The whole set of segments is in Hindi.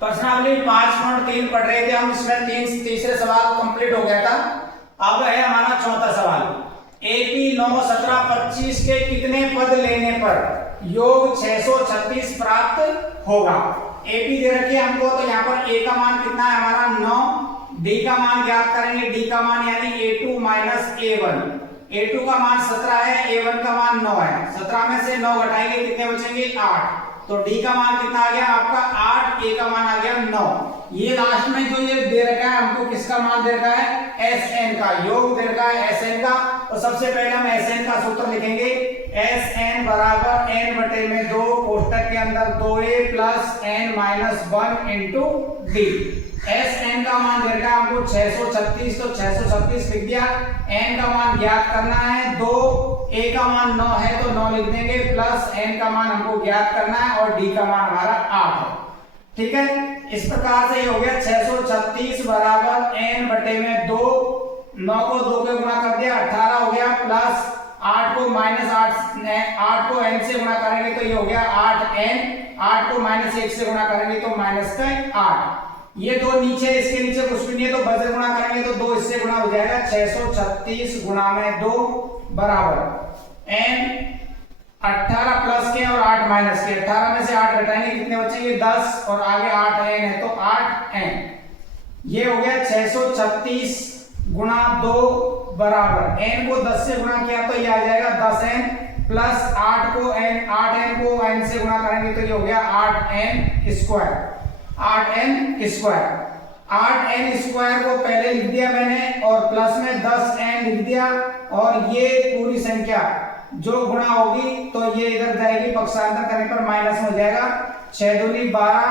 प्रश्नावली 5.3 पढ़ रहे थे हम, इसमें तीसरे सवाल कंप्लीट हो गया था। अब है हमारा चौथा सवाल, एपी 9, 17, 25 के कितने पद लेने पर योग 636 प्राप्त होगा। एपी दे रखी है हमको, तो यहाँ पर ए का मान कितना है हमारा 9, डी का मान ज्ञात करेंगे, डी का मान यानी a2 माइनस a1। a2 का मान 17 है, a1 का मान 9 है। 17 में से 9 घटाएंगे कितने बचेंगे 8, तो डी का मान कितना आ गया आपका 8, ए का मान आ गया 9। ये लास्ट में जो ये दे रखा है हमको, किसका मान दे रखा है एस एन का, योग दे रखा है एस एन का। तो सबसे पहले हम एस एन का सूत्र लिखेंगे, एस एन बराबर एन बटे में 2 कोष्टक के अंदर 2a plus n minus 1 into d. S n का मान दे रखा है हमको 636, तो 636 लिख दिया। एन का मान ज्ञात करना है 2, ए का मान 9 है तो 9 लिख देंगे, प्लस एन का मान हमको ज्ञात करना है और डी का मान हमारा 8 है। ठीक है, इस प्रकार से ये हो गया 636 बराबर एन बटे में 2, 9 को 2 के गुणा कर दिया 18 हो गया, प्लस 8 को माइनस 8 को n से गुणा करेंगे तो ये हो गया 8n, 8 को माइनस 1 से गुणा करेंगे तो माइनस का 8। ये दो नीचे, इसके नीचे कुछ भी नहीं है तो बजर गुणा करेंगे तो 2 इससे गुणा हो जाएगा, 636 गुणा में 2 बराबर n 18 प्लस के और 8 माइनस के, 18 में से 8 घटाएंगे कितने बचेंगे 10, और आगे 8n है तो 8n। ये हो गया 636 गुणा 2 बराबर n को 10 से गुणा किया तो ये आ जाएगा 10n, प्लस 8 को n से गुणा करेंगे तो ये हो गया 8n square, 8n square. 8n square को पहले लिख दिया मैंने और प्लस में 10n लिख दिया, और ये पूरी संख्या जो गुणा होगी तो ये इधर जाएगी, पक्षांतर करने पर माइनस हो जाएगा। 6 दूनी 12,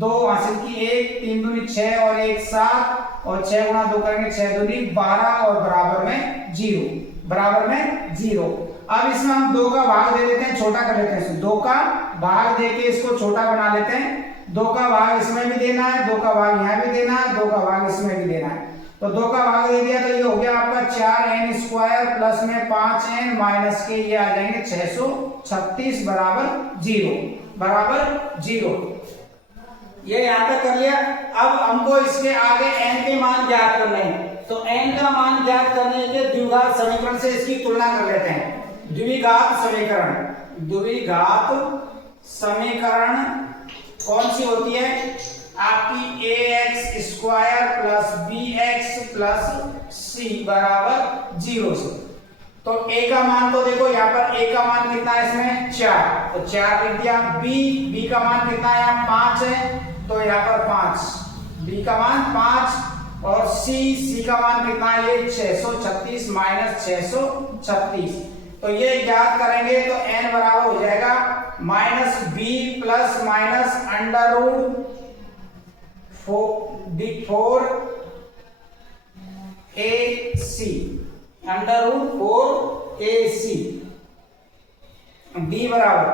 2 हासिल की 1, 3 दूनी 6 और 1 7, और 6 गुणा 2 करेंगे 6 दूनी 12 और बराबर में 0, बराबर में 0। अब इसमें हम 2 का भाग दे देते हैं, छोटा कर लेते हैं, 2 का भाग देके इसको छोटा बना लेते हैं। 2 का भाग इसमें भी देना है, 2 का भाग यहाँ भी देना है, 2 का भाग इसमें भी देना है। तो 2 का भाग दे दिया तो ये हो गया आपका 4n स्क्वायर प्लस में 5n माइनस के, ये आ जाएंगे 636 बराबर 0, बराबर 0। ये यहां तक कर लिया। अब हमको इसके आगे n के मान ज्ञात करने हैं, तो n का मान ज्ञात करने के द्विघात समीकरण से इसकी तुलना कर लेते हैं। द्विघात समीकरण, द्विघात समीकरण कौन सी होती है आपकी, ax square plus bx plus c बराबर 0 से। तो a का मान तो देखो यहाँ पर a का मान कितना है इसमें 4, तो 4 लिख दिया। b का मान कितना है यहाँ 5 है तो यहाँ पर 5, b का मान 5, और c का मान कितना है ये 636 माइनस 636। तो ये ज्ञात करेंगे तो n बराबर हो जाएगा minus b plus minus under root 4ac, under root 4ac। b बराबर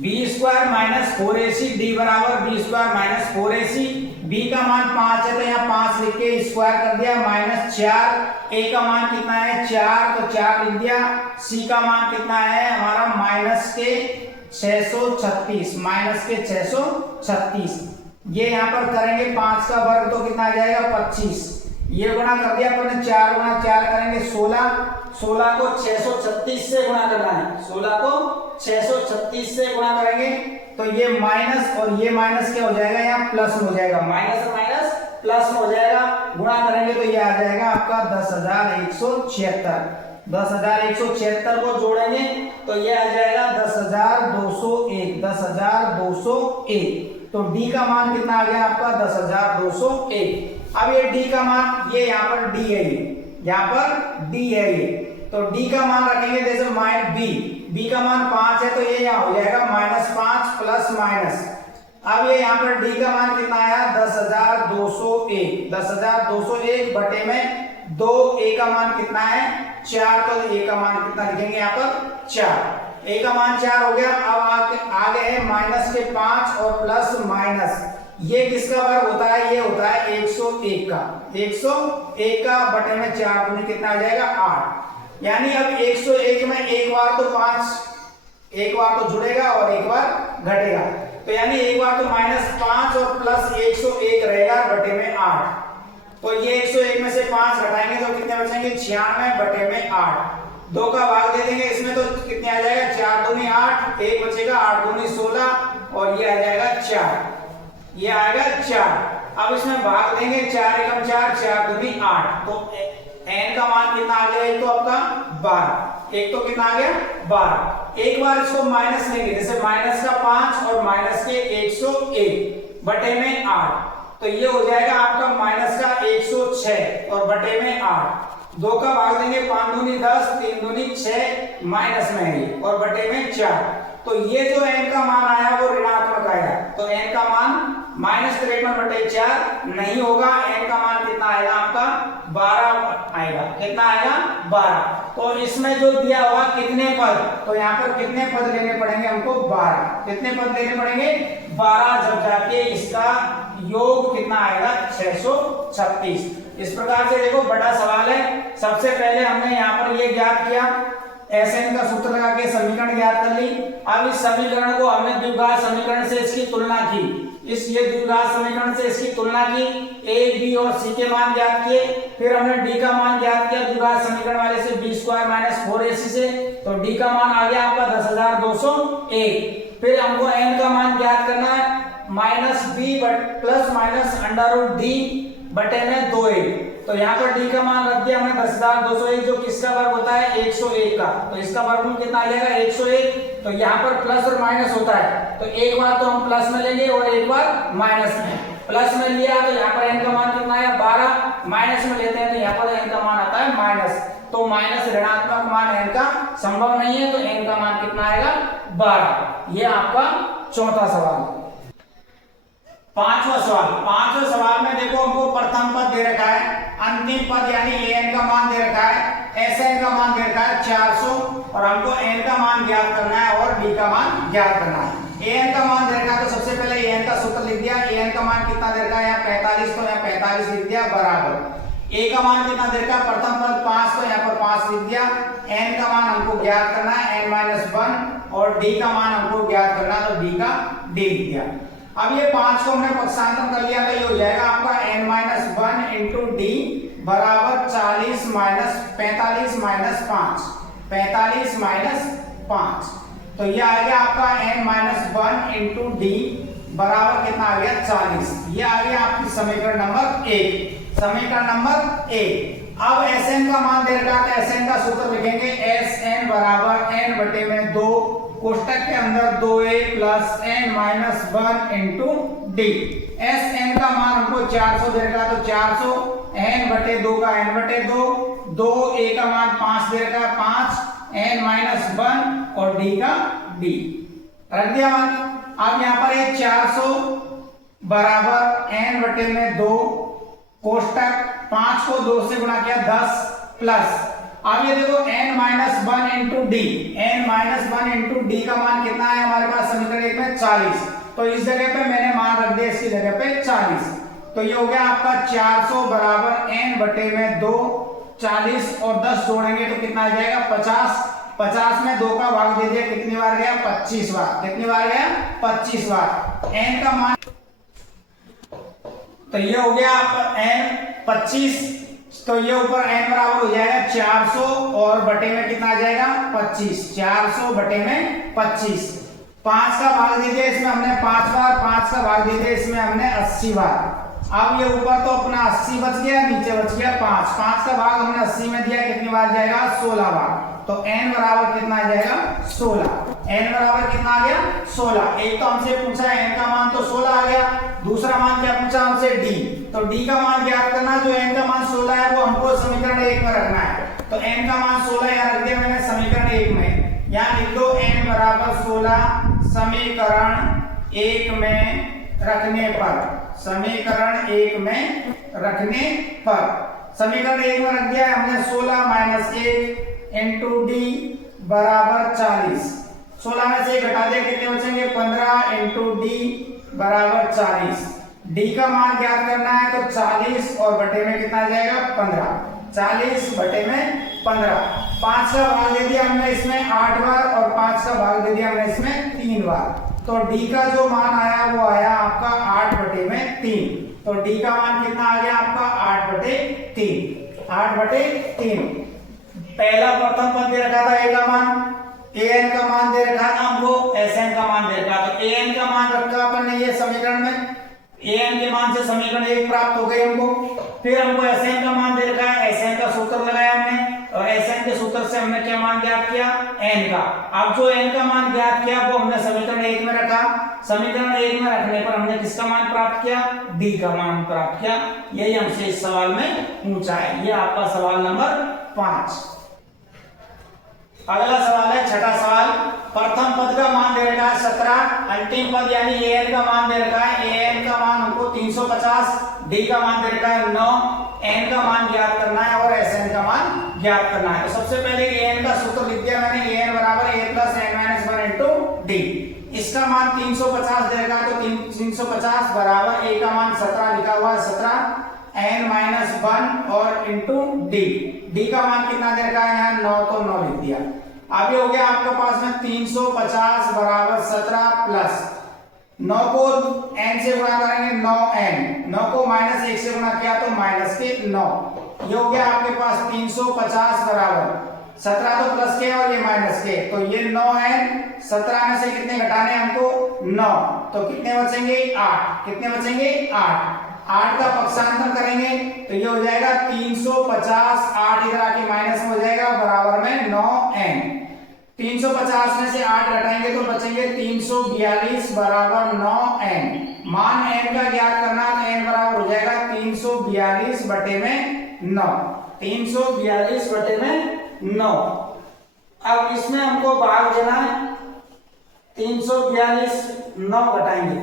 b square minus 4ac, d बराबर b square minus 4ac। b का मान 5 है तो यहाँ 5 लिख के स्क्वायर कर दिया, माइनस 4। a का मान कितना है 4, तो 4 लिख दिया। c का मान कितना है हमारा माइनस के 636, माइनस के 636। ये यहाँ पर करेंगे 5 का वर्ग तो कितना आ जाएगा 25। ये गुणा कर दिया अपन ने, 4 गुणा 4 करेंगे 16, 16 को 636 से गुणा करना है, 16 को 636 से गुणा करेंगे तो ये माइनस और ये माइनस क्या हो जाएगा यहाँ प्लस हो जाएगा, माइनस माइनस प्लस हो जाएगा। गुणा करेंगे तो ये आ जाएगा आपका 10,176। 10,176 को जोड़ेंगे तो ये आ जाएगा 10,201, 10,201। तो d का मान कितना आ गया आपका 10,201। अब ये d का मान, ये यहाँ पर d है, ये यहाँ पर d है ये, तो d का मान रखेंगे जैसे माइनस b का मान 5 है तो ये यहाँ हो जाएगा -5 प्लस माइनस। अब ये यहाँ पर d का मान कितना आया 10,201, 10,201 बटे में 2, a का मान कितना है 4, तो a का मान कितना लिखेंगे यहाँ पर 4, a का मान 4 हो गया। अब आगे है माइनस के 5 और प्लस माइनस, ये किसका वर्ग होता है, ये होता है 101 का, 101 का बटे में 4 दूनी कितना आ जाएगा 8। यानी अब 101 में एक बार तो 5, एक बार तो जुड़ेगा और एक बार घटेगा। तो यानी एक बार तो -5 और प्लस 101 रहेगा बटे में 8। तो ये 101 में से 5 घटाएंगे तो कितने बचेंगे 96 बटे में 8। 2 का भाग दे देंगे इसमें तो कितने आ जाएगा 4 दूनी 8, 1 बचेगा 8 दूनी 16 और ये आ जाएगा 4, ये आएगा 4। अब इसमें भाग देंगे 4 एकम 4, 4 दूनी 8। तो n का मान कितना आ गया, एक तो आपका 12, एक तो कितना आ गया 12। एक बार इसको माइनस लेंगे, जैसे माइनस का 5 और माइनस के 101 बटे में 8, तो ये हो जाएगा आपका माइनस का 106 और बटे में 8। 2 का भाग देंगे 5 दूनी 10, 3 दूनी 6, माइनस में है और बटे में 4। तो ये जो n का मान आया वो ऋणात्मक आया, तो n का मान -53/4 नहीं होगा। n का मान कितना आएगा आपका 12 आएगा। कितना आएगा 12। तो इसमें जो दिया हुआ कितने पद, तो यहाँ पर कितने पद लेने पड़ेंगे हमको 12। कितने पद लेने पड़ेंगे 12, जब जाके इसका योग कितना आएगा 636। इस प्रकार से देखो बड़ा सवाल है। सबसे पहले हमने यहाँ पर ये ज्ञात किया, Sn का सूत्र लगा के समीकरण ज्ञात कर ली। अब इस समीकरण को हमने द्विघात समीकरण से इसकी तुलना की, ये द्विघात समीकरण से इसकी तुलना की, a, b और c के मान ज्ञात किए। फिर हमने d का मान ज्ञात किया द्विघात समीकरण वाले से b² - 4ac से, तो d का मान आ गया आपका 10,201। फिर हमको n का मान ज्ञात करना है -b ±√d बटे में 2a। तो यहाँ पर d का मान रख दिया हमने 10,201, जो किसका वर्ग होता है 101 का, तो इसका वर्गमूल कितना आ जाएगा 101। तो यहाँ पर प्लस और माइनस होता है, तो एक बार तो हम प्लस में लेंगे और एक बार माइनस में। प्लस में लिया तो यहाँ पर n का मान कितना है 12, माइनस में लेते हैं तो यहाँ पर n का मान आता है माइनस। तो माइनस ऋणात्मक मान n का संभव नहीं है, तो n का मान कितना आएगा 12। ये आपका चौथा सवाल। पांचवा सवाल में देखो हमको प्रथम पद दे रखा है, अंतिम पद यानी an का मान दे रखा है, Sn का मान दे रखा है 400 और हमको n का मान ज्ञात करना है और d का मान ज्ञात करना है। an का मान दे रखा है तो सबसे पहले an का सूत्र लिख दिया। an का मान कितना दे रखा है यहाँ 45, तो यहाँ 45 लिख दिया बराबर। a का मान कितना दे रखा है प्रथम पद 5, तो यहाँ पर 5 लिख दिया। n का मान हमको ज्ञात करना है n-1 और d का मान हमको ज्ञात करना है, तो d का d लिख दिया। अब ये 5 को हमने पक्षांतर कर लिया, तो ये हो जाएगा आपका n-1 इंटू d बराबर 40 - 45 - 5, 45 - 5। तो ये आ गया आपका n-1 इंटू d बराबर कितना आ गया 40। ये आ गया आपकी समीकरण नंबर 1। समीकरण नंबर 1। अब Sn का मान दे रखा है, Sn का सूत्र लिखेंगे Sn बराबर n बटे में 2 कोष्टक के अंदर 2a plus n-1 into d। Sn का मान हमको 400 दे रखा है, तो 400 n बटे 2 का n बटे 2, 2a का मान 5 दे रखा है 5, n-1 और d का d रख दिया मान। अब यहाँ पर ये 400 बराबर n बटे में 2 कोष्टक 5 को 2 से गुणा किया 10 प्लस, अब ये देखो n-1 into D, n-1 into D का मान कितना है हमारे पास समीकरण 1 में 40। तो इस जगह पे मैंने मान रख दिया इसकी जगह पे 40। तो ये हो गया आपका 400 बराबर n बटे में 2, 40 और 10 जोड़ेंगे तो कितना आ जाएगा 50। 50 में 2 का भाग दे दिया, कितनी बार गया 25 बार। कितनी बार गया 25 बार। n का मान तो ये हो गया आपका n 25, तो ये ऊपर n बराबर हो जाएगा 400 और बटे में कितना आ जाएगा 25। 400 बटे में 25। 5 का भाग दे दिया इसमें हमने 5 बार, 5 का भाग दे दिया इसमें हमने 80 बार। अब ये ऊपर तो अपना 80 बच गया, नीचे बच गया 5। 5 का भाग हमने 80 में दिया, कितनी बार जाएगा 16 बार। तो n बराबर कितना आ जाएगा 16। n बराबर कितना आ गया 16। एक तो हमसे पूछा है n का मान तो 16 आ गया, दूसरा मान क्या पूछा हमसे d, तो d का मान ज्ञात करना। जो n का मान 16 है वो हमको समीकरण 1 में रखना है, तो n का मान 16 यहाँ रख दिया मैंने समीकरण 1 में। यहाँ लिख दो n बराबर 16 समीकरण 1 में रखने पर, समीकरण 1 में रखने पर। समीकरण 1 में रख दिया हमने 16 - 1 इंटू डी बराबर 40। 16 में से घटा दिया, कितने बचेंगे 15 इंटू डी बराबर 40। डी का मान ज्ञात करना है, तो 40 और बटे में कितना आ जाएगा 15। 40 बटे में 15। 5 का भाग दे दिया हमने इसमें 8 बार और 5 का भाग दे दिया हमने इसमें 3 बार। तो डी का जो मान आया वो आया आपका 8/3। तो डी का मान कितना आ गया आपका 8/3। 8/3। पहला प्रथम पद दे रखा था ए का मान, an का मान दे रखा था हमको, sn का मान दे रखा। तो an का मान रखा अपन ने ये समीकरण में, an के मान से समीकरण 1 प्राप्त हो गई हमको। फिर हमको sn का मान दे रखा है, sn का सूत्र लगाया हमने और sn के सूत्र से हमने क्या मान ज्ञात किया, n का। अब जो n का मान ज्ञात किया वो हमने समीकरण 1 में रखा। समीकरण 1 में रखने पर हमने किसका मान प्राप्त किया, d का मान प्राप्त किया। यही हमसे इस सवाल में पूछा है। ये आपका सवाल नंबर 5। अगला सवाल है छठा सवाल। प्रथम पद का मान दे रखा है 17, अंतिम पद यानी an का मान दे रखा है, an का मान हमको 350, d का मान दे रखा है 9, n का मान ज्ञात करना है और sn का मान ज्ञात करना है। तो सबसे पहले an का सूत्र लिख दिया मैंने, an बराबर a plus n minus 1 into d। इसका मान 350 दे रखा है तो 350 बराबर a का मान 17 लिखा हुआ है, 17 n माइनस 1 और इंटू d का मान कितना दे रखा है यहाँ 9, तो 9 लिख दिया। अब ये हो गया आपके पास में 350 बराबर 17 प्लस 9 को n से गुणा करेंगे 9n, 9 को माइनस 1 से गुणा किया तो माइनस के 9। ये हो गया आपके पास 350 बराबर 17 तो प्लस के और ये माइनस के, तो ये 9n। 17 में से कितने घटाने हमको 9, तो कितने बचेंगे 8। कितने बचेंगे 8। 8 का पक्षांतर करेंगे तो ये हो जाएगा 350, 8 इधर आके माइनस में हो जाएगा बराबर में 9n। 350 में से 8 घटाएंगे तो बचेंगे 342 बराबर 9n। मान n का ज्ञात करना तो n बराबर हो जाएगा 342 बटे में 9। 342 बटे में 9। अब इसमें हमको भाग देना है, 342 9 घटाएंगे,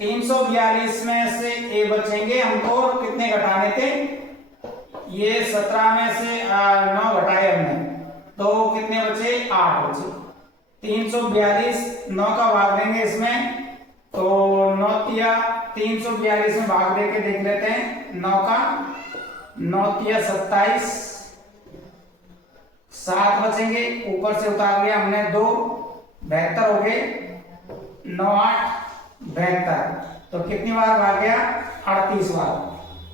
342 में से ए बचेंगे हमको, कितने घटाने थे, ये 17 में से 9 घटाए हमने तो कितने बचे 8 बचे। 342 9 का भाग देंगे इसमें तो 9 तिया 342 में भाग देके देख लेते हैं। 9 का 9 तिया 27, 7 बचेंगे, ऊपर से उतार लिया हमने 2, 72 हो गए, 9 8 72। तो कितनी बार भाग गया 38 बार।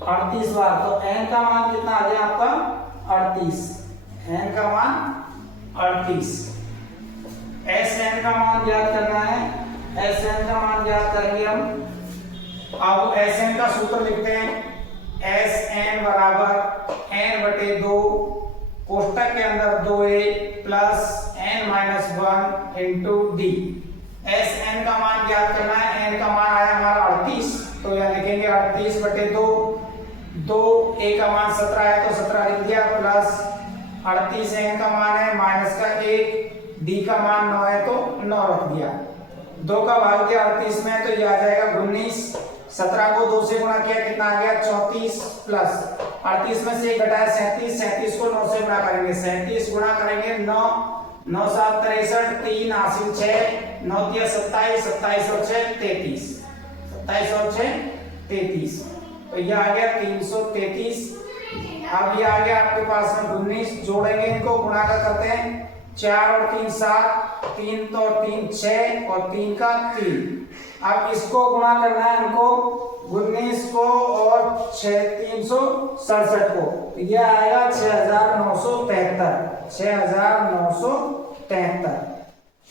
38 बार तो n का मान कितना आ गया आपका 38। n का मान 38। sn का मान ज्ञात करना है, sn का मान ज्ञात करेंगे हम। अब sn का सूत्र लिखते हैं, sn बराबर n बटे 2 कोष्टक के अंदर 2a plus n minus 1 into d। sn का मान ज्ञात करना है, n का मान आया हमारा 38, तो यहां लिखेंगे 38 बटे 2। 2 a का मान 17 है तो 17 लिख दिया, प्लस 38 n का मान है माइनस का 1, d का मान 9 है तो 9 रख दिया। 2 का भाग दिया 38 में तो ये आ जाएगा 19। 17 को 2 से गुणा किया कितना आ गया 34, प्लस 38 में से 1 घटाया 37, 37 को 9 से गुणा करेंगे, 37 गुणा करेंगे 9, 9 7 63, 3 हासिल 6, 9 तिया 27, 27 और 6 33, 27 और 6 33, तो ये आ गया 333। अब ये आ गया आपके पास में 19, जोड़ेंगे इनको, गुणा का करते हैं, 4 और 3 7, 3 तो 3 6 और 3 का 3। अब इसको गुणा करना है हमको 19 को और 367 को, ये आएगा 6973। 6973।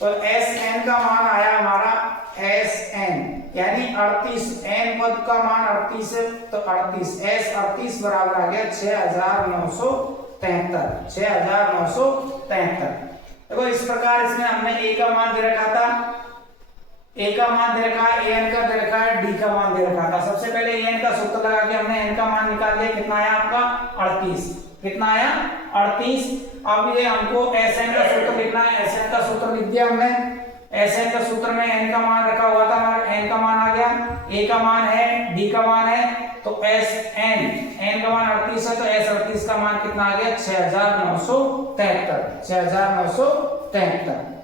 तो sn का मान आया हमारा, sn यानी 38, n पद का मान 38 है तो 38, s 38 बराबर आ गया 6973। 6973। देखो इस प्रकार इसमें हमने a का मान दे रखा था, a का मान दे रखा है, an का दे रखा है, d का मान दे रखा था। सबसे पहले an का सूत्र लगा के हमने n का मान निकाल लिया, कितना आया आपका 38। कितना आया 38। अब ये हमको sn का सूत्र लिखना है, sn का सूत्र लिख दिया हमने। sn का सूत्र में n का मान रखा हुआ था, हमारा n का मान आ गया, a का मान है, d का मान है, तो sn, n का मान 38 है तो s 38 का मान कितना आ गया 6973। 6973।